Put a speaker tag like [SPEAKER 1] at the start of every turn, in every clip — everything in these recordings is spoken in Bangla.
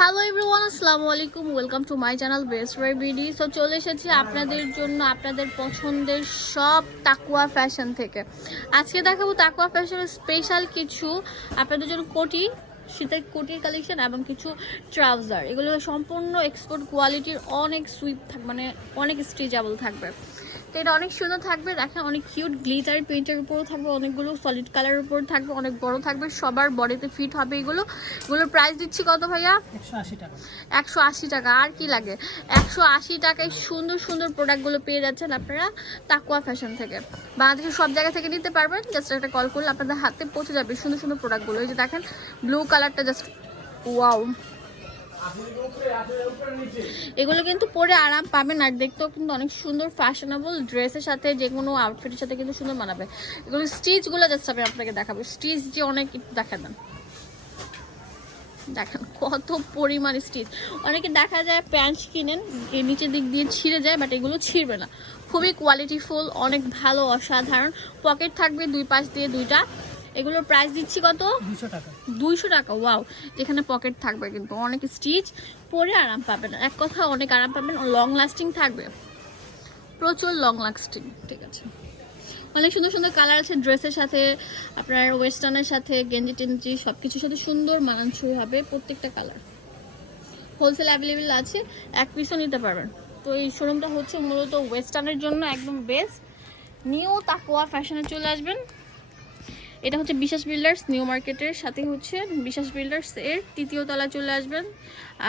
[SPEAKER 1] হ্যালো এভরিওয়ান আসসালামু আলাইকুম welcome to my channel best Y BD so চলে এসেছি আপনাদের জন্য আপনাদের পছন্দের সব তাকুয়া ফ্যাশন থেকে। আজকে দেখাবো তাকুয়া ফ্যাশনের স্পেশাল কিছু, আপনাদের জন্য কোটি, শীতের কোটির কালেকশন এবং কিছু ট্রাউজার এগুলো সম্পূর্ণ এক্সপোর্ট কোয়ালিটির অনেক সুইপ থাকবে মানে অনেক স্ট্রেচেবল থাকবে। তো এটা অনেক সুন্দর থাকবে দেখেন অনেক কিউট গ্লিটার পেন্টের উপরও থাকবে অনেকগুলো সলিড কালারের উপর থাকবে অনেক বড় থাকবে সবার বডিতে ফিট হবে এগুলো। এগুলোর প্রাইস দিচ্ছি কত ভাইয়া?
[SPEAKER 2] একশো আশি টাকা।
[SPEAKER 1] আর কি লাগে? একশো আশি টাকায় সুন্দর সুন্দর প্রোডাক্টগুলো পেয়ে যাচ্ছেন আপনারা তাকুয়া ফ্যাশন থেকে। বাংলাদেশের সব জায়গা থেকে নিতে পারবেন জাস্ট একটা কল করলে আপনাদের হাতে পৌঁছে যাবে সুন্দর সুন্দর প্রোডাক্টগুলো এই যে দেখেন ব্লু কালারটা জাস্ট ওয়াও এগুলো কিন্তু পরে আরাম পাবেন আর দেখতেও কিন্তু অনেক সুন্দর ফ্যাশনেবল ড্রেসের সাথে যে কোনো আউটফিটের সাথে কিন্তু সুন্দর মানাবে। এগুলো স্টিচগুলো জাস্ট আমি আপনাকে দেখাবো। স্টিচ যে অনেক দেখা দেন দেখেন কত পরিমাণ স্টিচ অনেকে দেখা যায় প্যান্ট কিনেন নিচের দিক দিয়ে ছিঁড়ে যায় বাট এগুলো ছিঁড়বে না। খুবই কোয়ালিটিফুল অনেক ভালো, অসাধারণ। পকেট থাকবে দুই পাশ দিয়ে দুইটা। এগুলোর প্রাইস দিচ্ছি কত?
[SPEAKER 2] দুশো টাকা।
[SPEAKER 1] দুইশো টাকা ওয়াও যেখানে পকেট থাকবে কিন্তু অনেক স্টিচ পরে আরাম পাবেন। এক কথা অনেক আরাম পাবেন লং লাস্টিং থাকবে। প্রচুর লং লাস্টিং ঠিক আছে। অনেক সুন্দর সুন্দর কালার আছে ড্রেসের সাথে আপনার ওয়েস্টার্নের সাথে গেঞ্জি টেঞ্জি সব কিছুর সাথে সুন্দর মানানসই হবে প্রত্যেকটা কালার হোলসেল অ্যাভেলেবেল আছে এক পিসও নিতে পারবেন। তো এই শোরুমটা হচ্ছে মূলত ওয়েস্টার্নের জন্য একদম বেস্ট নিউ তাকোয়া ফ্যাশনে চলে আসবেন। এটা হচ্ছে বিশ্বাস বিল্ডার্স, নিউ মার্কেটের সাথে হচ্ছে বিশ্বাস বিল্ডার্স এর তৃতীয় তলা চলে আসবেন।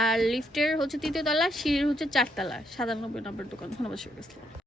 [SPEAKER 1] আর লিফটের হচ্ছে তৃতীয় তলা, সিঁড়ির হচ্ছে চারতলা সাতানব্বই নম্বর দোকান। ধন্যবাদ।